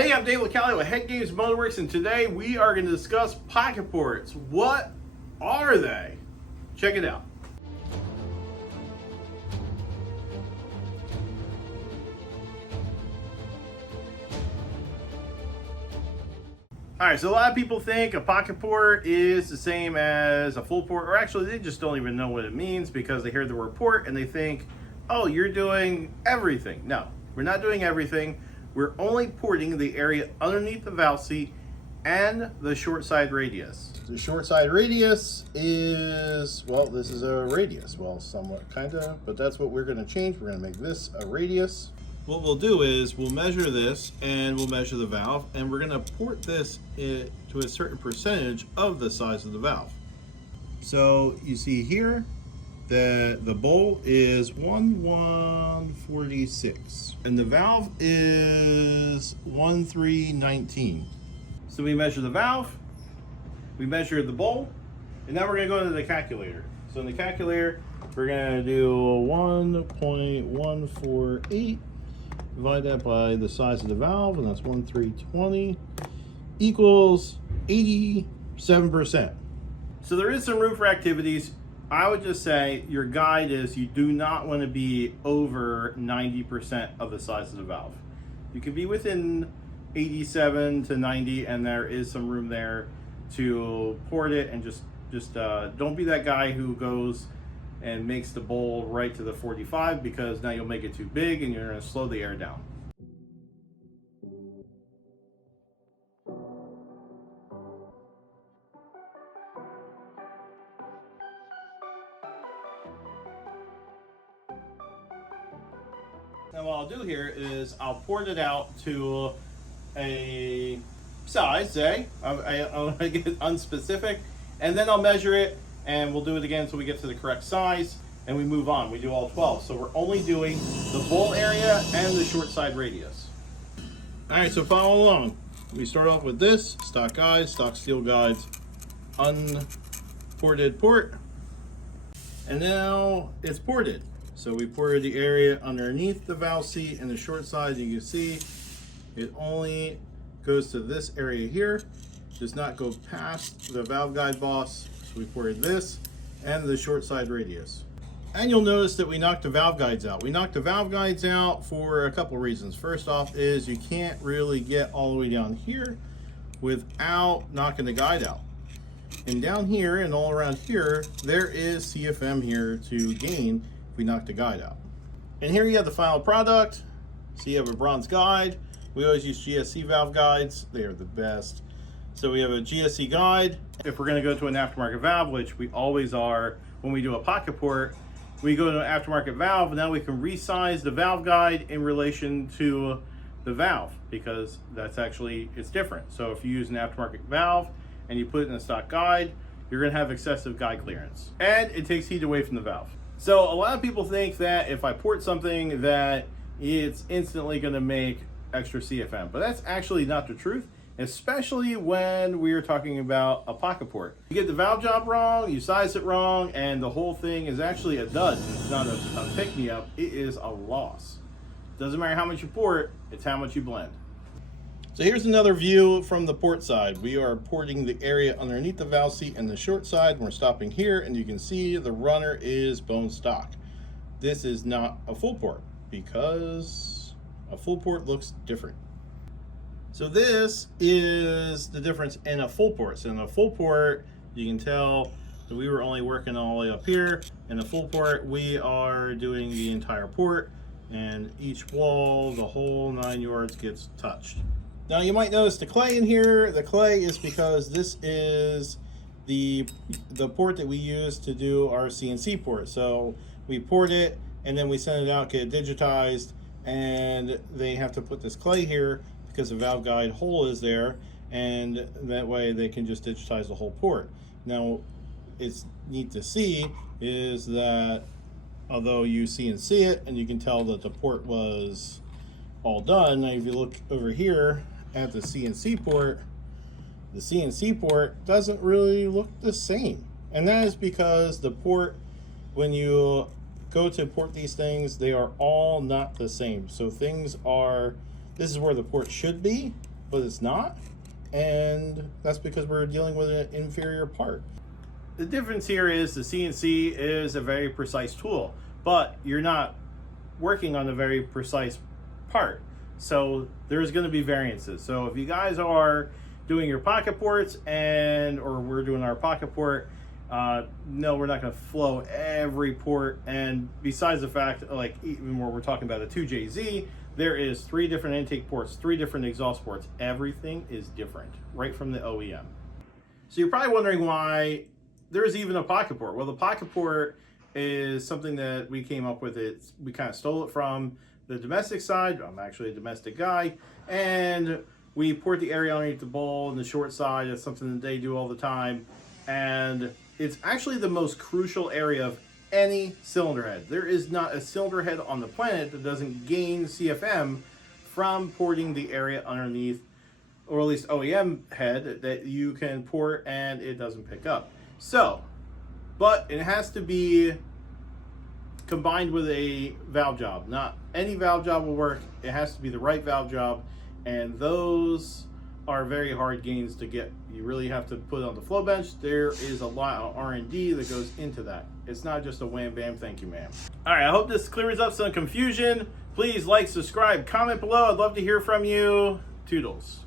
Hey, I'm Dave LaCalle with HeadGames Motorworks, and today we are going to discuss pocket ports. What are they? Check it out. Alright, so a lot of people think a pocket port is the same as a full port, or actually they just don't even know what it means because they hear the word port and they think, oh, you're doing everything. No, we're not doing everything. We're only porting the area underneath the valve seat and the short side radius. The short side radius is, well, this is a radius. Well, somewhat, kind of, but that's what we're going to change. We're going to make this a radius. What we'll do is we'll measure this and we'll measure the valve, and we're going to port this to a certain percentage of the size of the valve. So you see here that the bowl is 1/146 and the valve is 1/319. So we measure the valve, we measure the bowl, and now we're going to go into the calculator. So in the calculator, we're going to do 1.148, divide that by the size of the valve, and that's 1/320, equals 87%. So there is some room for activities. I would just say your guide is you do not want to be over 90% of the size of the valve. You can be within 87 to 90, and there is some room there to port it, and just don't be that guy who goes and makes the bowl right to the 45, because now you'll make it too big and you're going to slow the air down. Now what I'll do here is I'll port it out to a size, say, I'll make it unspecific, and then I'll measure it, and we'll do it again until we get to the correct size, and we move on. We do all 12. So we're only doing the bowl area and the short side radius. All right, so follow along. We start off with this, stock guides, stock steel guides, unported port, and now it's ported. So we ported the area underneath the valve seat and the short side. You can see it only goes to this area here, does not go past the valve guide boss. So we ported this and the short side radius. And you'll notice that we knocked the valve guides out. We knocked the valve guides out for a couple reasons. First off is you can't really get all the way down here without knocking the guide out. And down here and all around here, there is CFM here to gain if we knock the guide out. And here you have the final product. So you have a bronze guide. We always use GSC valve guides. They are the best. So we have a GSC guide. If we're going to go to an aftermarket valve, which we always are when we do a pocket port, we go to an aftermarket valve. Now we can resize the valve guide in relation to the valve, because that's actually, it's different. So if you use an aftermarket valve and you put it in a stock guide, you're going to have excessive guide clearance, and it takes heat away from the valve. So a lot of people think that if I port something that it's instantly going to make extra CFM, but that's actually not the truth, especially when we're talking about a pocket port. You get the valve job wrong, you size it wrong, and the whole thing is actually a dud. It's not a pick-me-up, it is a loss. Doesn't matter how much you port, it's how much you blend. So here's another view from the port side. We are porting the area underneath the valve seat and the short side. We're stopping here, and you can see the runner is bone stock. This is not a full port, because a full port looks different. So this is the difference in a full port. So in a full port, you can tell that we were only working all the way up here. In a full port, we are doing the entire port, and each wall, the whole 9 yards gets touched. Now you might notice the clay in here. The clay is because this is the port that we use to do our CNC port. So we port it and then we send it out, get it digitized, and they have to put this clay here because the valve guide hole is there, and that way they can just digitize the whole port. Now it's neat to see is that although you CNC it and you can tell that the port was all done, now if you look over here at the CNC port doesn't really look the same. And that is because the port, when you go to port these things, they are all not the same. So things are, this is where the port should be, but it's not. And that's because we're dealing with an inferior part. The difference here is the CNC is a very precise tool, but you're not working on a very precise part. So there's going to be variances. So if you guys are doing your pocket ports or we're doing our pocket port, no, we're not going to flow every port. And besides the fact, like even when we're talking about a 2JZ, there is 3 different intake ports, 3 different exhaust ports. Everything is different right from the OEM. So you're probably wondering why there's even a pocket port. Well, the pocket port is something that we came up with. We kind of stole it from the domestic side. I'm actually a domestic guy, and we port the area underneath the bowl and the short side. It's something that they do all the time, and it's actually the most crucial area of any cylinder head. There is not a cylinder head on the planet that doesn't gain CFM from porting the area underneath, or at least OEM head that you can port and it doesn't pick up. So, but it has to be combined with a valve job. Not any valve job will work. It has to be the right valve job, and those are very hard gains to get. You really have to put it on the flow bench. There is a lot of R&D that goes into that. It's not just a wham bam thank you ma'am. All right, I hope this clears up some confusion. Please like, subscribe, comment below. I'd love to hear from you. Toodles.